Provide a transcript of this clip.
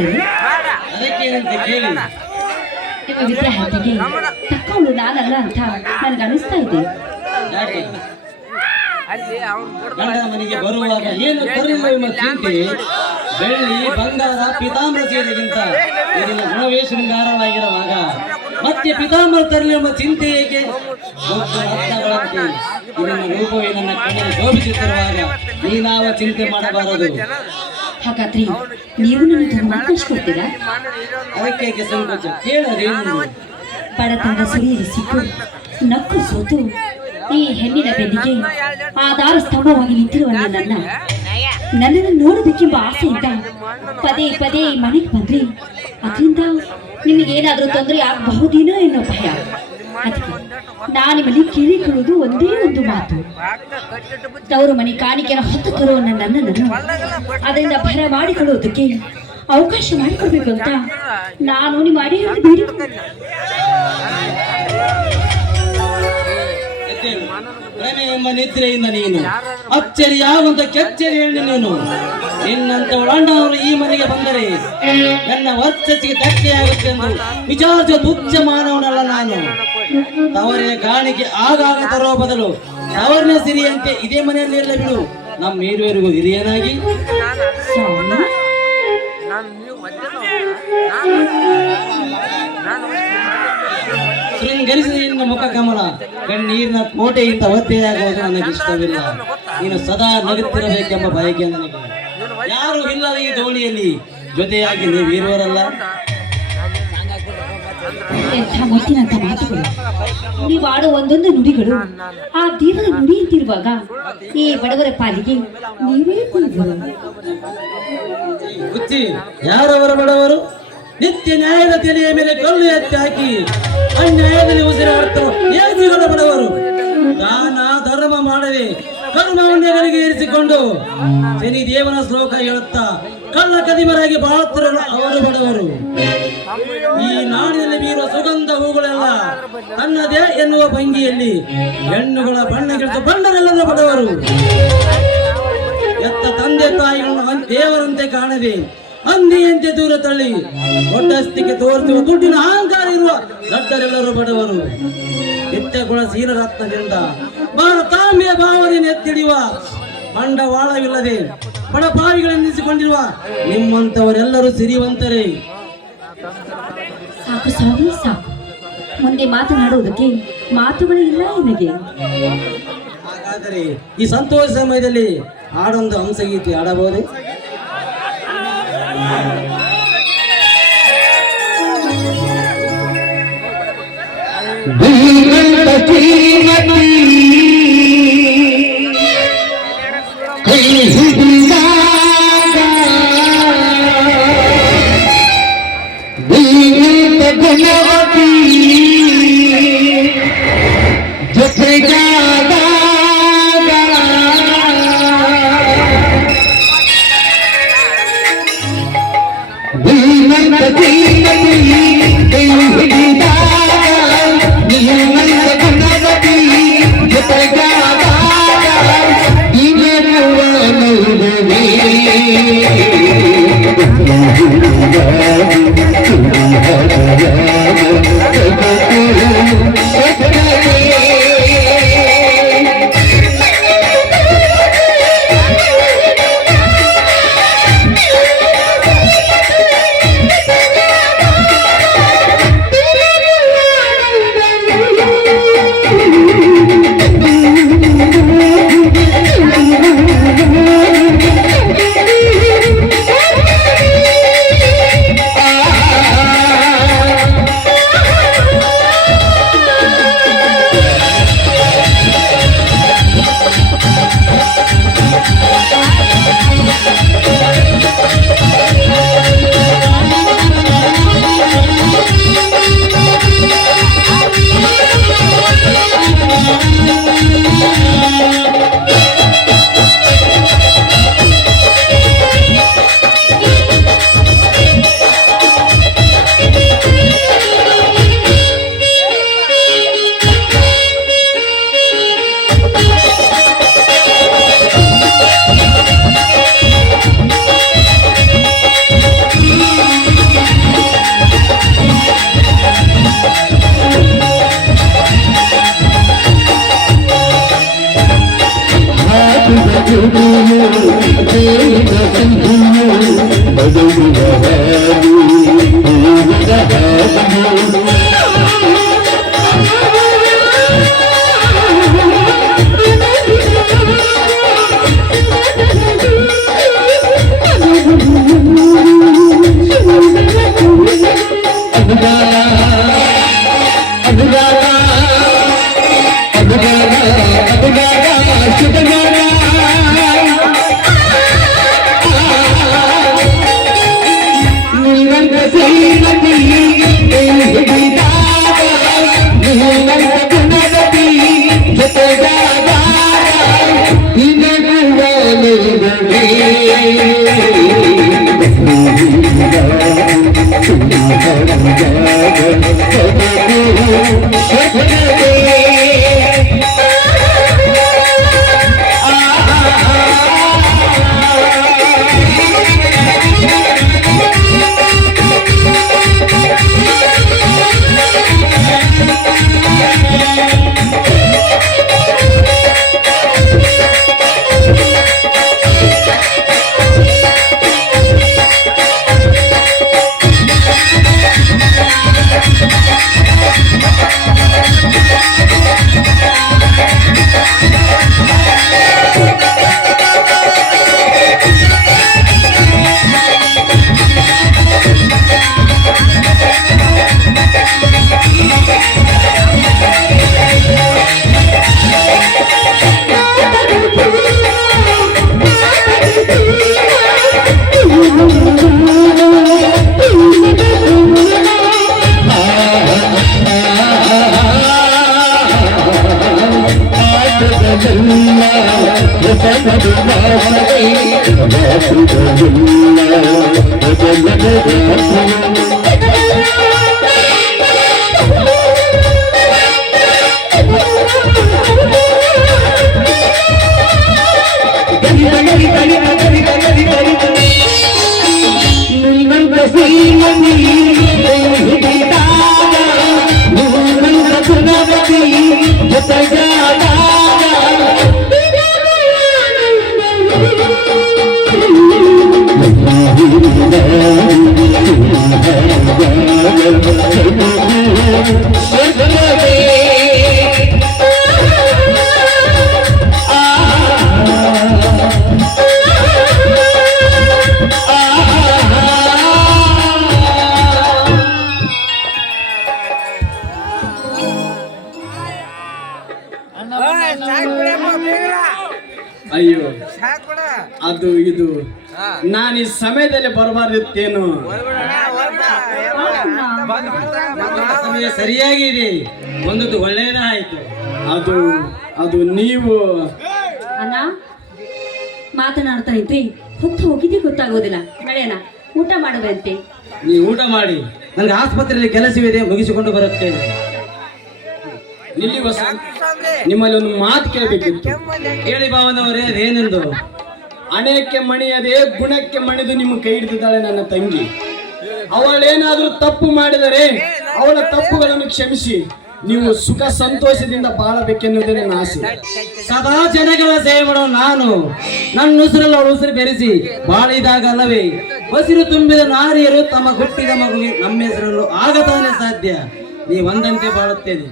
ಹೇಳಿ ಅದಕ್ಕೇನಂತ ಕೇಳಿ ನಿಮ್ಮ ವಿದ್ಯಾರ್ಥಿಗೆ ತಕ್ಕೊಂಡು ನಾನಲ್ಲ ಅಂತ ನನಗೆ ಅನಿಸ್ತಾ ಇದೆ. ಯಾಕೆ ಗಂಡ ಮನೆಗೆ ಬರುವಾಗ ಏನು ತರಲಿಲ್ಲ ಎಂಬ ಚಿಂತೆ, ಬೆಳ್ಳಿ ಬಂಗಾರ ಪಿತಾಂಬರ ಸೀರೆಗಿಂತ ಇದನ್ನ ಗುಣವೇ ಶೃಂಗಾರವಾಗಿರುವಾಗ ಮತ್ತೆ ಪಿತಾಂಬರ ತರಲಿ ಎಂಬ ಚಿಂತೆ ಏಕೆ? ಅರ್ಥಗಳಂತೆ ಇದನ್ನ ರೂಪವೇ ನನ್ನ ಕಣ್ಣಿಗೆ ಶೋಭಿಸುತ್ತಿರುವಾಗ ನೀನಾವ ಚಿಂತೆ ಮಾಡಬಾರದು. ಹಾಗಾದ್ರೆ ನೀವು ನನಗೆ ಮಾತಾಡ್ಕೊಡ್ತೀರಾ? ಅದಕ್ಕೆ ಸಂಕೋಚ, ಕೇಳದೇನು? ಬಡತನದ ಸುರಿಯಲ್ಲಿ ಸಿಕ್ಕು ನಕ್ಕು ಸೋತು ಈ ಹೆಣ್ಣಿನ ಬೆನ್ನಿಗೆ ಆಧಾರ ಸ್ತಂಭವಾಗಿ ನಿಂತಿರುವ ನನ್ನನ್ನು ನೋಡಬೇಕೆಂಬ ಆಸೆಯಿಂದ ಪದೇ ಪದೇ ಮನೆಗೆ ಬಂದ್ರಿ. ಅದರಿಂದ ನಿಮಗೇನಾದರೂ ತೊಂದರೆ ಆಗಬಹುದೇನೋ ಎನ್ನೋ ಭಯ. ಅದಕ್ಕೆ ನಾನು ನಿಮ್ಮಲ್ಲಿ ಕೇಳಿಕೊಳ್ಳುವುದು ಒಂದೇ ಒಂದು ಮಾತು. ತವರು ಮನೆ ಕಾಣಿಕೆಯನ್ನು ಹೊತ್ತು ತರುವ ನನ್ನನ್ನು ಅದರಿಂದ ಭರ ಮಾಡಿಕೊಳ್ಳುವುದಕ್ಕೆ ಅವಕಾಶ ಮಾಡಿಕೊಡ್ಬೇಕು ಅಂತ ನಾನು ನಿಮ್ಮ ಅಡಿಯಲ್ಲಿ ಬೇಡಿ. ಭ್ರಮೆ ಎಂಬ ನಿದ್ರೆಯಿಂದ ನೀನು ಅಚ್ಚರಿಯಾಗುವಂತ ಕೆಚ್ಚರಿ ಹೇಳಿ ನೀನು ನಿನ್ನಂತ ಒಳಣ್ಣವರು ಈ ಮನೆಗೆ ಬಂದರೆ ನನ್ನ ವರ್ಚಸ್ಸಿಗೆ ಧಕ್ಕೆಯಾಗುತ್ತೆ ಎಂದು ವಿಚಾರಿಸುವ ತುಚ್ಛ ಮಾನವನಲ್ಲ ನಾನು. ತವರಿನ ಕಾಣಿಕೆ ಆಗಾಗ ತರುವ ಬದಲು ತವರಿನ ಸಿರಿಯಂತೆ ಇದೇ ಮನೆಯಲ್ಲಿ ಎಲ್ಲ ಬಿಡು. ನಮ್ಮ ಮೇರುವರೆಗೂ ಹಿರಿಯನಾಗಿ ಶೃಂಗರಿಸಿದ ನಿನ್ನ ಮುಖ ಕಮಲ ಕಣ್ಣೀರಿನ ಕೋಟೆಯಿಂದ ಒತ್ತೆಯಾಗುವುದು ನನಗೆ ಇಷ್ಟವಿಲ್ಲ. ನೀನು ಸದಾ ನಗುತ್ತಿರಬೇಕೆಂಬ ಬಯಕೆ ನನಗೆ. ಯಾರು ಇಲ್ಲದ ಈ ದೋಣಿಯಲ್ಲಿ ಜೊತೆಯಾಗಿ ನೀವು ಇರುವರಲ್ಲ. ಎಂಥ ಮುತ್ತಿನಂತ ಮಾತುಗಳು, ನೀವು ಆಡೋ ಒಂದೊಂದು ನುಡಿಗಳು ಆ ದೇವರ ನುಡಿ ಅಂತಿರುವಾಗ ಈ ಬಡವರ ಪಾಲಿಗೆ ನೀವೇ ಹುಚ್ಚಿ, ಯಾರವರ ಬಡವರು? ನಿತ್ಯ ನ್ಯಾಯದ ತೆಲೆಯ ಮೇಲೆ ಕಲ್ಲು ಎತ್ತಿ ಹಾಕಿ ಅನ್ಯಾಯದಲ್ಲಿ ಉಸಿರಾಡ್ತರು ಏಸುಗಳ ಬಡವರು. ದಾನ ಧರ್ಮ ಮಾಡದೆ ಕರುಣಾಂಡೆಗಳಿಗೆ ಇರಿಸಿಕೊಂಡು ಶನಿ ದೇವನ ಶ್ಲೋಕ ಹೇಳುತ್ತಾ ಕಳ್ಳ ಕದಿಮರಾಗಿ ಬಾಳುತ್ತಿರಲು ಅವರು ಬಡವರು. ಈ ನಾಡಿನಲ್ಲಿ ಬೀರುವ ಸುಗಂಧ ಹೂಗಳೆಲ್ಲ ತನ್ನದೇ ಎನ್ನುವ ಭಂಗಿಯಲ್ಲಿ ಹೆಣ್ಣುಗಳ ಬಣ್ಣಗಿಳಿದ ಬಣ್ಣರೆಲ್ಲದ ಬಡವರು. ಎತ್ತ ತಂದೆ ತಾಯಿಗಳನ್ನು ದೇವರಂತೆ ಕಾಣದೆ ಹಂದಿಯಂತೆ ದೂರ ತಳ್ಳಿ ದೊಡ್ಡಸ್ತಿಗೆ ತೋರಿಸುವ ದುಡ್ಡಿನ ಅಹಂಕಾರ ಇರುವ ದೊಡ್ಡರೆಲ್ಲರೂ ಬಡವರು. ನಿತ್ಯಗುಣ ಶೀಲರತ್ನದಿಂದ ಭಾರತಾಂಬೆಯ ಭಾವನೆಯನ್ನು ಎತ್ತಿಡಿಯುವ ಬಂಡವಾಳವಿಲ್ಲದೆ ಬಡಪಾವಿಗಳೆನ್ನಿಸಿಕೊಂಡಿರುವ ನಿಮ್ಮಂತವರೆಲ್ಲರೂ ಸಿರಿವಂತರೇ. ಸಾಕು ಸ್ವಾಮಿ, ಸಾಕು. ಮುಂದೆ ಮಾತನಾಡುವುದಕ್ಕೆ ಮಾತುಗಳೇ ಇಲ್ಲ ನನಗೆ. ಹಾಗಾದರೆ ಈ ಸಂತೋಷ ಸಮಯದಲ್ಲಿ ಹಾಡೊಂದು ಹಂಸಗೀತೆ ಹಾಡಬಹುದೇ? ಅಯ್ಯೋ ಅದು ಇದು ನಾನು ಈ ಸಮಯದಲ್ಲಿ ಬರಬಾರ್ದಿತ್ತೇನು? ಸಮಯ ಸರಿಯಾಗಿದೆ, ಒಂದದ್ದು ಒಳ್ಳೆಯದಾಯ್ತು. ಅದು ಅದು ನೀವು ಅಣ್ಣ ಮಾತನಾಡ್ತಾ ಇದ್ರಿ, ಹೊತ್ತು ಹೋಗಿದ್ದೆ ಗೊತ್ತಾಗೋದಿಲ್ಲ. ನಡೆಯೋಣ, ಊಟ ಮಾಡುವಂತೆ. ನೀವು ಊಟ ಮಾಡಿ, ನನಗೆ ಆಸ್ಪತ್ರೆಯಲ್ಲಿ ಕೆಲಸವಿದೆ, ಮುಗಿಸಿಕೊಂಡು ಬರುತ್ತೇನೆ. ನಿಲ್ಲಿ ವಸಂತ್, ನಿಮ್ಮಲ್ಲಿ ಒಂದು ಮಾತು ಕೇಳಬೇಕಿತ್ತು. ಹೇಳಿ ಭಾವನವರೇ, ಅದೇನೆಂದು? ಹಣಕ್ಕೆ ಮಣಿಯದೆ ಗುಣಕ್ಕೆ ಮಣಿದು ನಿಮ್ಮ ಕೈ ಹಿಡಿದಿದ್ದಾಳೆ ನನ್ನ ತಂಗಿ. ಅವಳೇನಾದ್ರೂ ತಪ್ಪು ಮಾಡಿದರೆ ಅವಳ ತಪ್ಪುಗಳನ್ನು ಕ್ಷಮಿಸಿ ನೀವು ಸುಖ ಸಂತೋಷದಿಂದ ಬಾಳಬೇಕೆನ್ನುವುದೇ ನನ್ನ ಆಸೆ. ಸದಾ ಜನಗಳ ಸೇವೆ ಮಾಡೋ ನಾನು ನನ್ನ ಉಸಿರಲ್ಲಿ ಅವಳ ಉಸಿರು ಬೆರೆಸಿ ಬಾಳಿದಾಗಲ್ಲವೇ ಹಸಿರು ತುಂಬಿದ ನಾರಿಯರು ತಮ್ಮ ಹುಟ್ಟಿದ ಮಗುವಿಗೆ ನಮ್ಮ ಹೆಸರನ್ನು ಆಗ ತಾನೇ ಸಾಧ್ಯ. ನೀವಂದಂತೆ ಬಾಳುತ್ತೇನೆ.